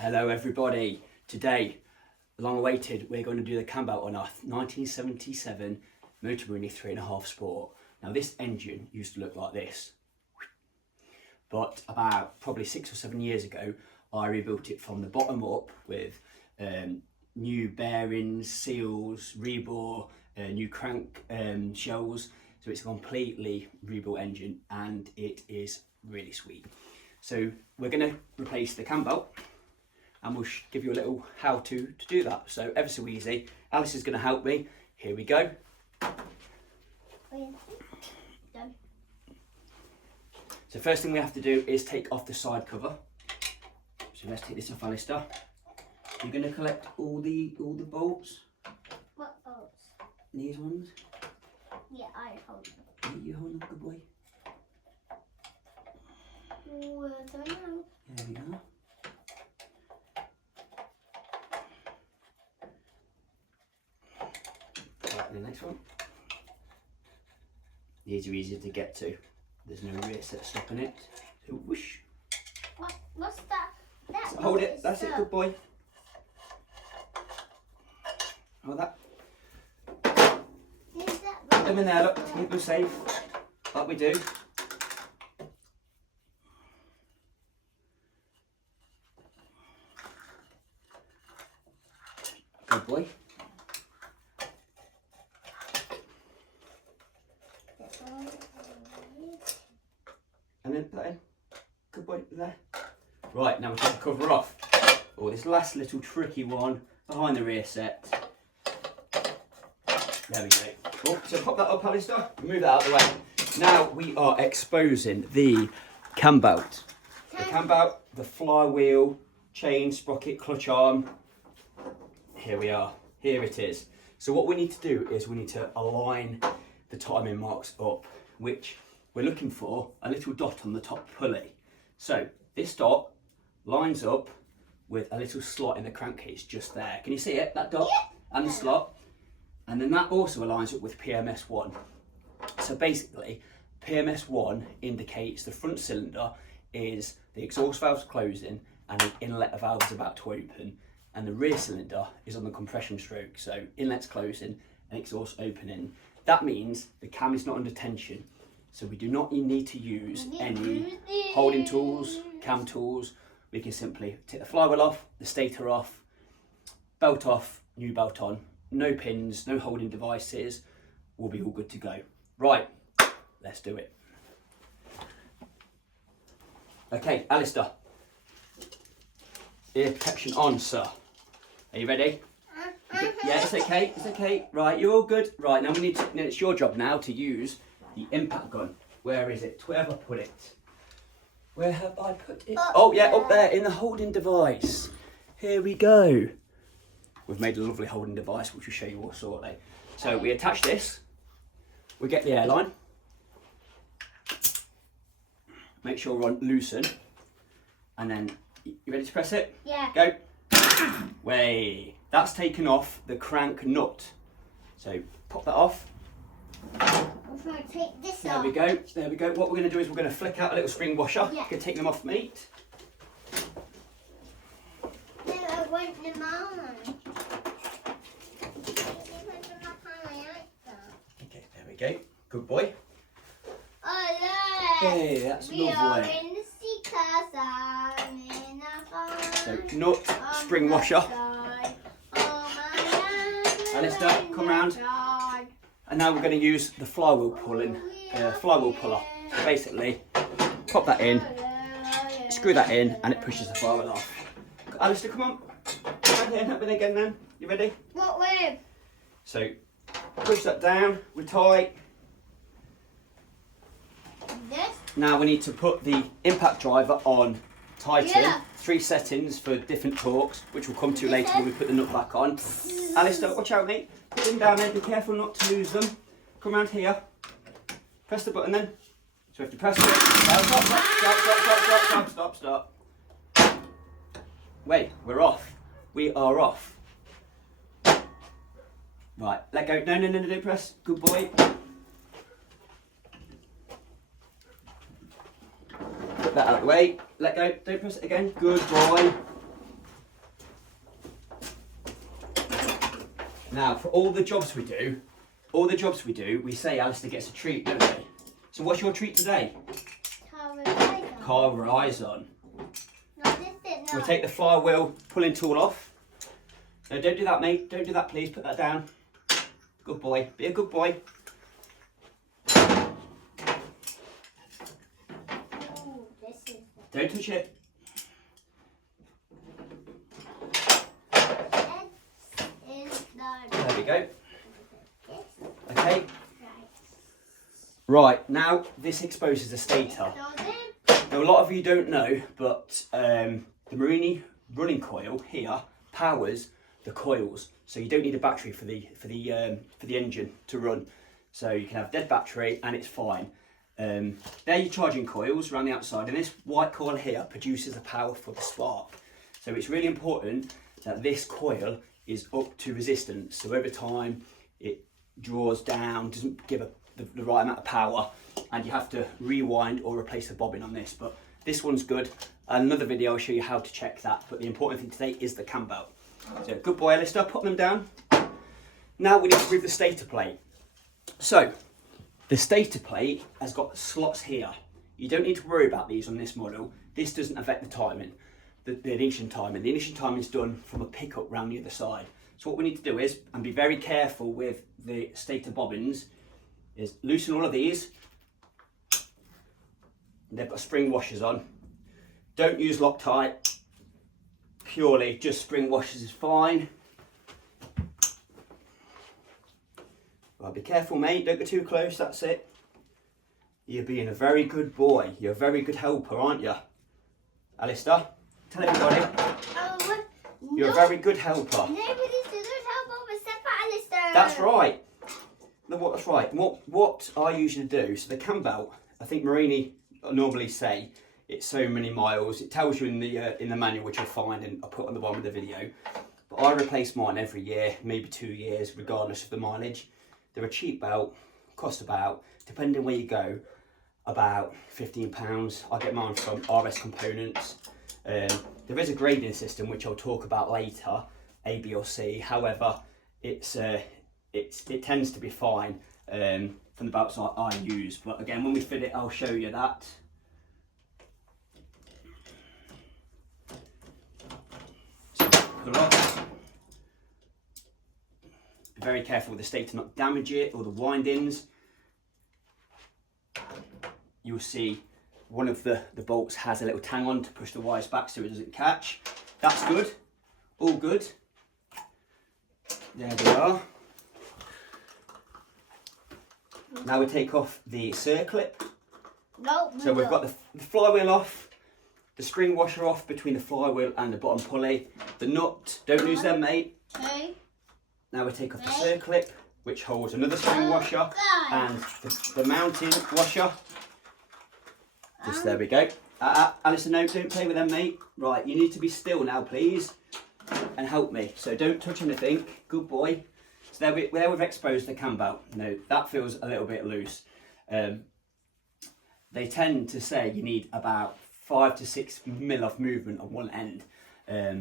Hello everybody. Today, long awaited, we're going to do the cam belt on our 1977 Moto Morini 3.5 Sport. Now this engine used to look like this, but about probably 6 or 7 years ago, I rebuilt it from the bottom up with new bearings, seals, rebore, new crank shells. So it's a completely rebuilt engine and it is really sweet. So we're going to replace the cam belt and we'll give you a little how to do that. So ever so easy. Alice is going to help me. Here we go. So first thing we have to do is take off the side cover. So let's take this off, Alistair. You're going to collect all the bolts. What bolts? These ones. Yeah, I hold them. Yeah, you hold them, good boy. Where do I know? There we are. Right, the next one. These are easier to get to. There's no rear set stopping it. So whoosh. What's that? So hold it. That's it. Good boy. Hold that. Put them in there. Look, keep them safe. Like we do. Good boy. And then put that in. Good boy, there. Right, now we take the cover off. Oh, this last little tricky one behind the rear set. There we go. Oh, so pop that up, Alistair. Move that out of the way. Now we are exposing the cam belt. The cam belt, the flywheel, chain, sprocket, clutch arm. Here we are. Here it is. So what we need to do is we need to align the timing marks up, which we're looking for a little dot on the top pulley. So this dot lines up with a little slot in the crankcase just there. Can you see it? That dot and the slot. And then that also aligns up with PMS1. So basically, PMS1 indicates the front cylinder is the exhaust valve's closing and the inlet valve is about to open. And the rear cylinder is on the compression stroke. So inlet's closing and exhaust opening. That means the cam is not under tension. So we do not need to use any holding tools, cam tools. We can simply take the flywheel off, the stator off, belt off, new belt on. No pins, no holding devices. We'll be all good to go. Right, let's do it. Okay, Alistair. Ear protection on, sir. Are you ready? Yeah, it's okay, it's okay. Right, you're all good. Right, now we need to, it's your job now to use the impact gun. Where is it? Where have I put it? Where have I put it? Oh yeah, up there in the holding device. Here we go. We've made a lovely holding device, which we'll show you all shortly. So we attach this, we get the airline, make sure we're on loosen, and then, you ready to press it? Yeah. Go. Way. That's taken off the crank nut. So pop that off. I'm going to take this There off. we go, there we go. What we're going to do is we're going to flick out a little spring washer. Yeah. You can take them off, mate. No, I want them on. Okay, there we go. Good boy. Oh, look. Hey, that's We are lovely. in the sea class. I'm in a farm. So nut, spring washer. Alistair, come round. And now we're going to use the flywheel flywheel puller. So basically, pop that in, screw that in, and it pushes the flywheel off. Alistair, come on. Right here, up in again then. You ready? What with? So, push that down, we're tight. This? Now we need to put the impact driver on tighten. Yeah. 3 settings for different torques, which we'll come to later when we put the nut back on. Alistair, watch out mate. Put them down there, be careful not to lose them. Come around here. Press the button then. So we have to press it. Stop. Wait, we're off. We are off. Right, let go. No, don't press. Good boy. Put that out of the way. Let go. Don't press it again. Good boy. Now, for all the jobs we do, we say Alistair gets a treat, don't we? So what's your treat today? Car horizon. No, this is We'll not. take the flywheel pulling tool off. No, don't do that, mate. Don't do that, please. Put that down. Good boy. Be a good boy. Ooh, this is Don't touch it. There we go. Okay. Right, now this exposes the stator. Now a lot of you don't know, but the Morini running coil here powers the coils, so you don't need a battery for the engine to run. So you can have dead battery and it's fine. They're your charging coils around the outside, and this white coil here produces the power for the spark. So it's really important that this coil is up to resistance. So every time it draws down, doesn't give the right amount of power, and you have to rewind or replace the bobbin on this. But this one's good. Another video I'll show you how to check that. But the important thing today is the cam belt. So good boy, Alistair, put them down. Now we need to remove the stator plate. So the stator plate has got slots here. You don't need to worry about these on this model. This doesn't affect the timing, the ignition timing. The ignition timing is done from a pickup round the other side. So what we need to do is, and be very careful with the stator bobbins, is loosen all of these. They've got spring washers on. Don't use Loctite. Purely just spring washers is fine. Well, be careful, mate. Don't go too close. That's it. You're being a very good boy. You're a very good helper, aren't you, Alistair? Tell everybody. You're a very good helper. Nobody's doing help except for Alistair. That's right. No, that's right. What I usually do, so the cam belt, I think Morini normally say it's so many miles. It tells you in the manual, which you'll find and I'll put on the bottom of the video. But I replace mine every year, maybe 2 years, regardless of the mileage. They're a cheap belt, cost about, depending where you go, about £15. I get mine from RS Components. There is a grading system which I'll talk about later, A, B or C. However, it tends to be fine from the belts I use. But again, when we fit it, I'll show you that. So pull off. Be very careful with the stator not damage it or the windings. You'll see one of the bolts has a little tang on to push the wires back so it doesn't catch. That's good. All good. There they are. Now we take off the circlip. No, So we've got the flywheel off, the spring washer off between the flywheel and the bottom pulley. The nut, don't lose them, mate. Okay. Now we take off the circlip, which holds another spring washer, and the mounting washer. Just there we go. Alistair, no, don't play with them, mate. Right, you need to be still now, please, and help me. So don't touch anything. Good boy. So there we've exposed the cam belt. No, that feels a little bit loose. They tend to say you need about 5 to 6 mil of movement on one end.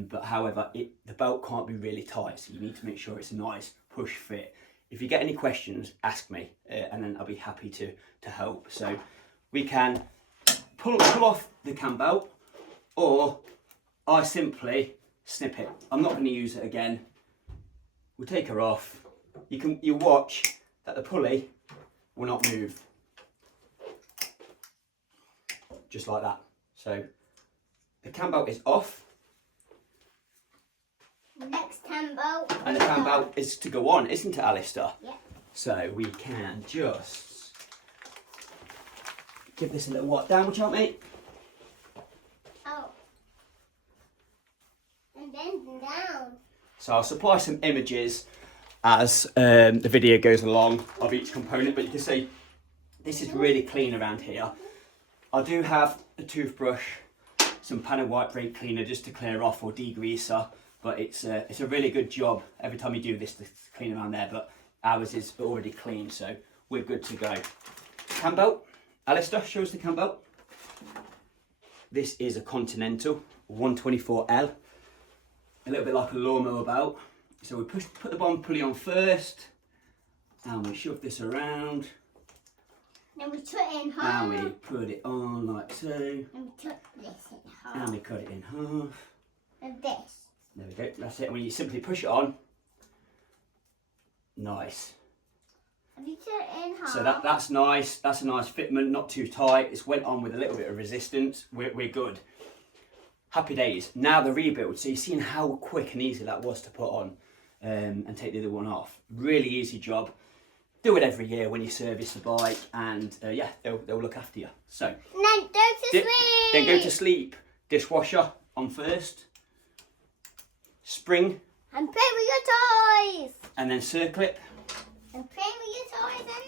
But however, the belt can't be really tight, so you need to make sure it's a nice push fit. If you get any questions, ask me, and then I'll be happy to help. So we can pull off the cam belt, or I simply snip it. I'm not going to use it again. We'll take her off. You watch that the pulley will not move, just like that. So the cam belt is off. Next cam belt. And the cam belt is to go on, isn't it, Alistair? Yeah. So we can just give this a little wipe down, watch out, mate. Oh. And then down. So I'll supply some images as the video goes along of each component, but you can see this is really clean around here. I do have a toothbrush, some panel wipe brake cleaner just to clear off, or degreaser, but it's a really good job every time you do this to clean around there, but ours is already clean, so we're good to go. Cam belt, Alistair, show us the cam belt. This is a Continental 124L, a little bit like a lawnmower belt. So we put the bottom pulley on first, and we shove this around. Then we cut it in half. And we put it on like so. And we cut this in half. And we cut it in half. And this. There we go, that's it. And when you simply push it on, nice. Have you cut it in half? So that's nice. That's a nice fitment, not too tight. It's went on with a little bit of resistance. We're good. Happy days. Now the rebuild. So you've seen how quick and easy that was to put on and take the other one off. Really easy job. Do it every year when you service the bike, and yeah, they'll look after you. So And then go to sleep. Then go to sleep. Dishwasher on first. Spring. And play with your toys. And then circlip. And play with your toys and their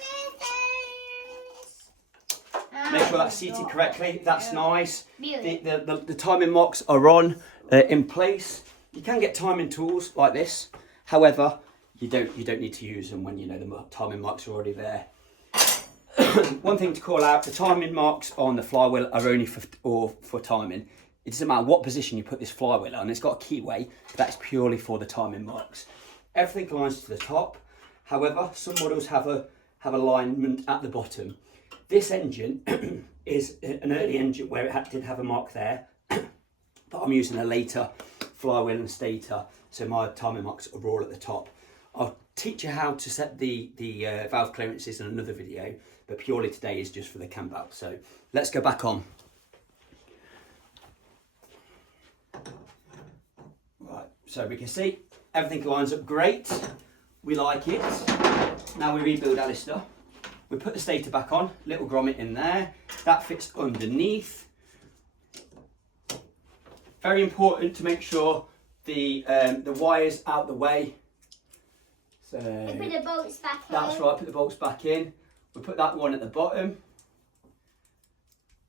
things. Make sure that's seated correctly. That's nice. Beautiful. The timing marks are on in place. You can get timing tools like this. However, you don't need to use them when you know the timing marks are already there. One thing to call out: the timing marks on the flywheel are only for timing. It doesn't matter what position you put this flywheel on. It's got a keyway. That's purely for the timing marks. Everything aligns to the top. However, some models have alignment at the bottom. This engine is an early engine where it did have a mark there, but I'm using a later flywheel and stator, so my timing marks are all at the top. I'll teach you how to set the valve clearances in another video, but purely today is just for the cam belt. So let's go back on. Right, so we can see everything lines up great. We like it. Now we rebuild Alistair. We put the stator back on, little grommet in there. That fits underneath. Very important to make sure the wire's out the way. So And put the bolts back in. that's right, put the bolts back in. We put that one at the bottom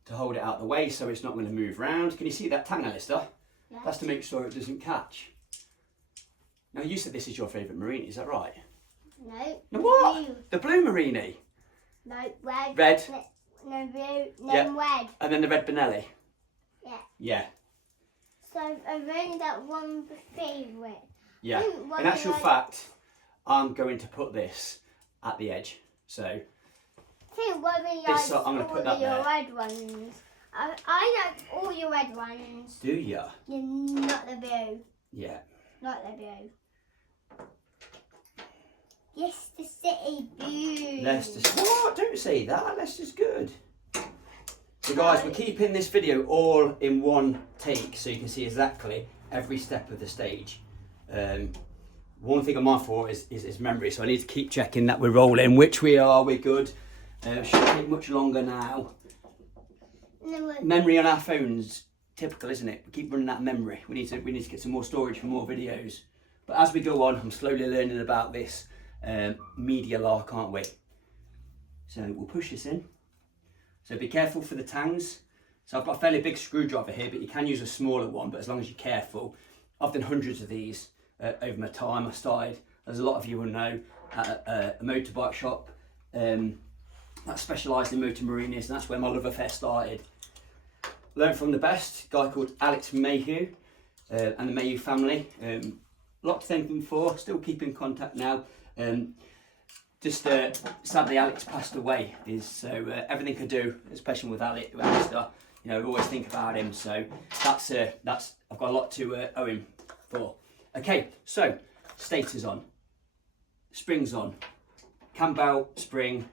to hold it out the way so it's not going to move around. Can you see that tang, Alistair? Yes. That's to make sure it doesn't catch. Now you said this is your favourite Morini, is that right? No. No, what? Blue. The blue Morini. No, red. Red. No, blue. No, Yeah. red. And then the red Benelli. Yeah. Yeah. So I've only got one favourite. Yeah. One In actual red. fact, I'm going to put this at the edge. So Think what we This, like I'm gonna all put that your there. red ones. I like all your red ones. do ya? Yeah, not the blue. Yeah. Not the blue. Yes, the city blue. Leicester. What? Don't say that. Leicester's good. So guys, we're keeping this video all in one take so you can see exactly every step of the stage. One thing I'm mindful for is memory, so I need to keep checking that we're rolling, which we are, we're good. Shouldn't take much longer now. No, Memory on our phones, typical, isn't it? We keep running out of memory. We need to get some more storage for more videos. But as we go on, I'm slowly learning about this media lark, aren't we? So we'll push this in. So be careful for the tangs. So I've got a fairly big screwdriver here, but you can use a smaller one, but as long as you're careful. I've done hundreds of these over my time. I started, as a lot of you will know, at a motorbike shop that specialised in Moto Morinis, and that's where my love affair started. Learned from the best, a guy called Alex Mayhew and the Mayhew family. A lot to thank them for, still keep in contact now. Sadly Alex passed away, so everything I do, especially with Alistair, you know, I always think about him, so that's I've got a lot to owe him for. Okay, so stator's on, springs on, cam belt, spring,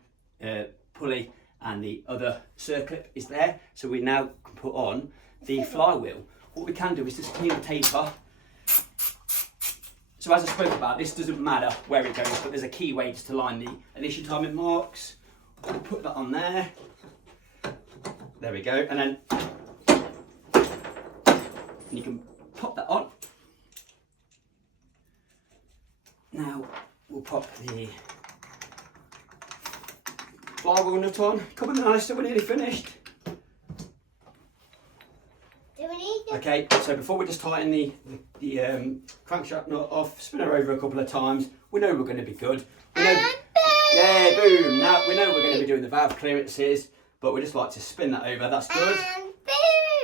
pulley, and the other circlip is there. So we now can put on the flywheel. What we can do is just clean the taper. So as I spoke about, this doesn't matter where it goes, but there's a key way just to line the initial timing marks. We'll put that on there. There we go, and then you can pop that on. Now we'll pop the flywheel nut on. Come on, Alistair, we're nearly finished. Do we need the Okay, so before we just tighten the crankshaft nut off, spin her over a couple of times. We know we're going to be good. We know, yeah, boom. Now we know we're going to be doing the valve clearances, but we just like to spin that over. That's good. And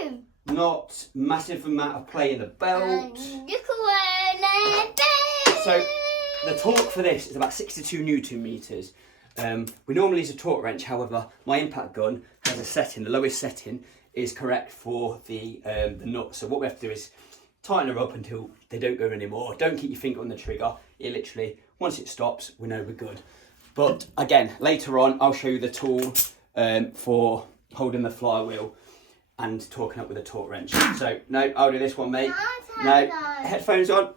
boom! Not massive amount of play in the belt. And look away, and boom! So the torque for this is about 62 Newton meters. We normally use a torque wrench, however, my impact gun has a setting, the lowest setting is correct for the nut. So what we have to do is tighten her up until they don't go anymore. Don't keep your finger on the trigger. It literally, once it stops, we know we're good. But again, later on, I'll show you the tool for holding the flywheel and torquing up with a torque wrench. So, no, I'll do this one, mate. No, headphones on.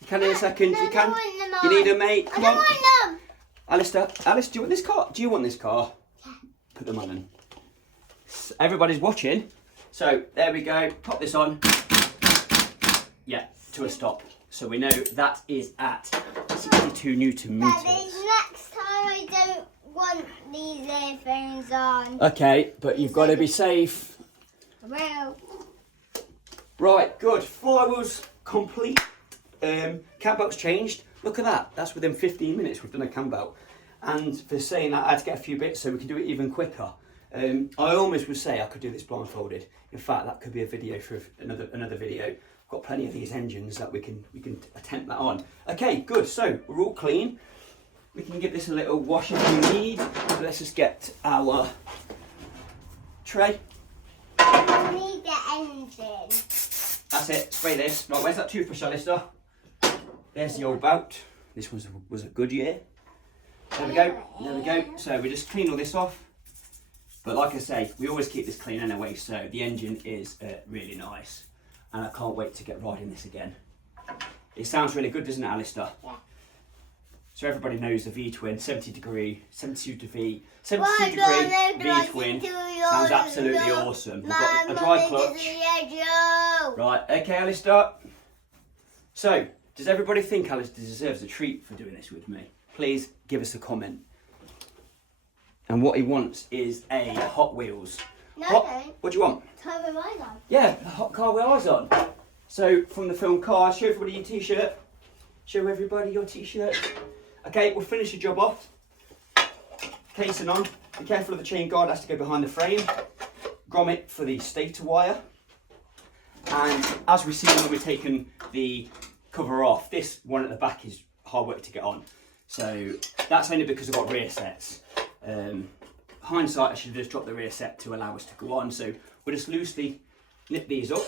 You can in a second. You can. You need them, mate. Come on. Alistair, Alice, do you want this car? Do you want this car? Yeah. Put them on then. Everybody's watching. So, there we go. Pop this on. Yeah, to a stop. So we know that is at 62 Newton meters. Daddy, next time I don't want these earphones on. Okay, but you've got to be safe. I will. Right, good. Flywheel's complete. Cam belt's changed. Look at that. That's within 15 minutes we've done a cam belt. And for saying that, I had to get a few bits so we can do it even quicker. I almost would say I could do this blindfolded. In fact, that could be a video for another video. Got plenty of these engines that we can attempt that on. Okay, good. So we're all clean. We can give this a little wash if we need. So let's just get our tray. I need the engine. That's it. Spray this. Right, where's that toothbrush, Alistair? There's the old bout. This was a good year. There we go. There we go. So we just clean all this off. But like I say, we always keep this clean anyway. So the engine is really nice. And I can't wait to get riding this again. It sounds really good, doesn't it, Alistair? Yeah. So everybody knows the V-twin, 72 degree V-twin sounds absolutely awesome. We've got a dry clutch. Right, okay, Alistair. So, does everybody think Alistair deserves a treat for doing this with me? Please give us a comment. And what he wants is a Hot Wheels. No, What do you want? Car with eyes on. Yeah, a hot car with eyes on. So, from the film Cars, show everybody your t-shirt. Show everybody your t-shirt. Okay, we'll finish the job off. Casing on. Be careful of the chain guard, has to go behind the frame. Grommet for the stator wire. And as we've seen when we've taken the cover off, this one at the back is hard work to get on. So that's only because I've got rear sets. Hindsight, I should have just dropped the rear set to allow us to go on. So we'll just loosely nip these up.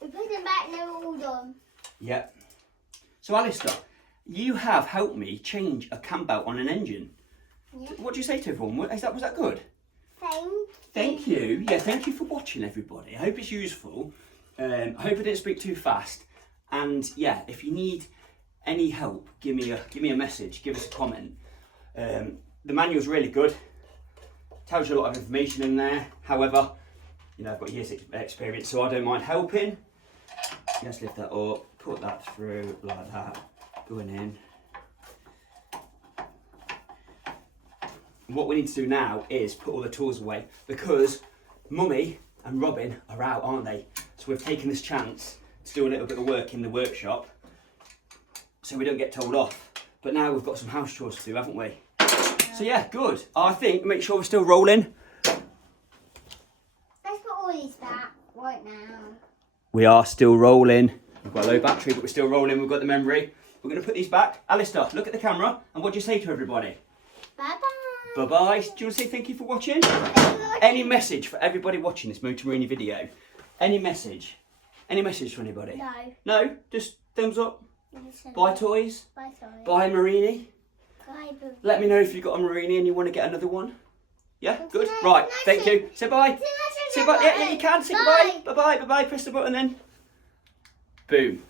We put them back and they're all done. Yeah. So Alistair, you have helped me change a cam belt on an engine. Yeah. What do you say to everyone? Was that good? Thank you. Yeah, thank you for watching, everybody. I hope it's useful. I hope I didn't speak too fast. And yeah, if you need any help, give me a message, give us a comment. The manual's really good. Tells you a lot of information in there. However, you know, I've got years experience, so I don't mind helping. Let's lift that up, put that through like that, going in. What we need to do now is put all the tools away because Mummy and Robin are out, aren't they? So we've taken this chance to do a little bit of work in the workshop so we don't get told off. But now we've got some house chores to do, haven't we? So yeah, good. I think, make sure we're still rolling. Let's put all these back right now. We are still rolling. We've got a low battery, but we're still rolling. We've got the memory. We're going to put these back. Alistair, look at the camera and what do you say to everybody? Bye-bye. Bye-bye. Do you want to say thank you for watching? Any message for everybody watching this Moto Morini video? Any message? Any message for anybody? No. No? Just thumbs up? Listen. Buy toys? Bye, sorry. Buy a Morini? Bye, boo. Let me know if you've got a Morini and you want to get another one. Yeah? Good? No, Right. no, Thank you. Say bye. Say bye. Yeah, you can. Say Bye. goodbye. Bye-bye. Bye-bye. Press the button then. Boom.